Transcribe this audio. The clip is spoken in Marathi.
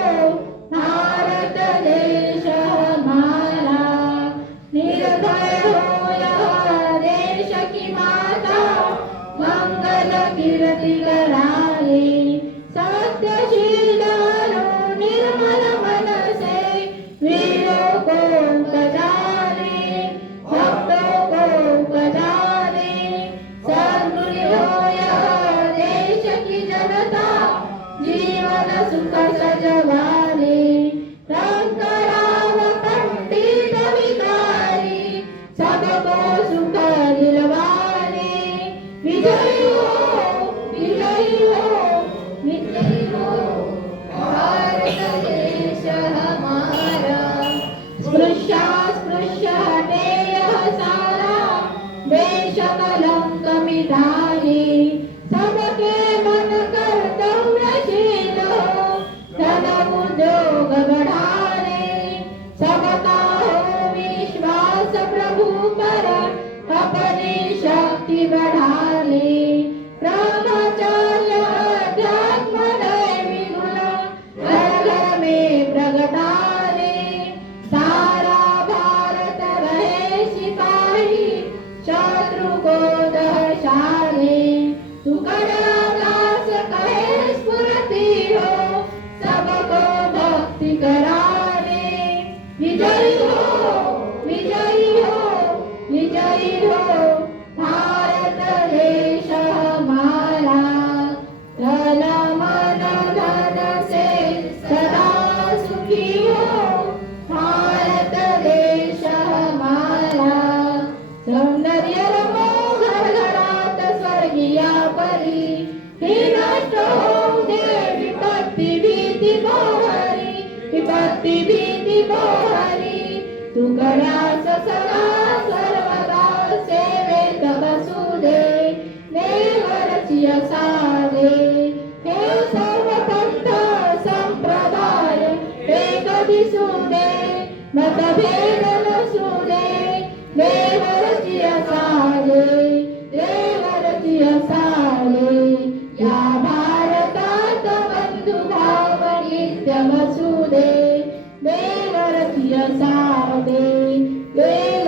Bye. 这样吧。विश्वास प्रभु पर अपनी शक्ति बढ़ा व्यापी भीती मोहरी तू सदा सर्वदा सेवेत बसू दे देवरची असावे. हे सर्व पंथ संप्रदाय एक दिसू दे मतभेद नसू दे देवरची असावे देवरची असावे. या भारतात बंधुभाव नित्य बसू दे your Saturday.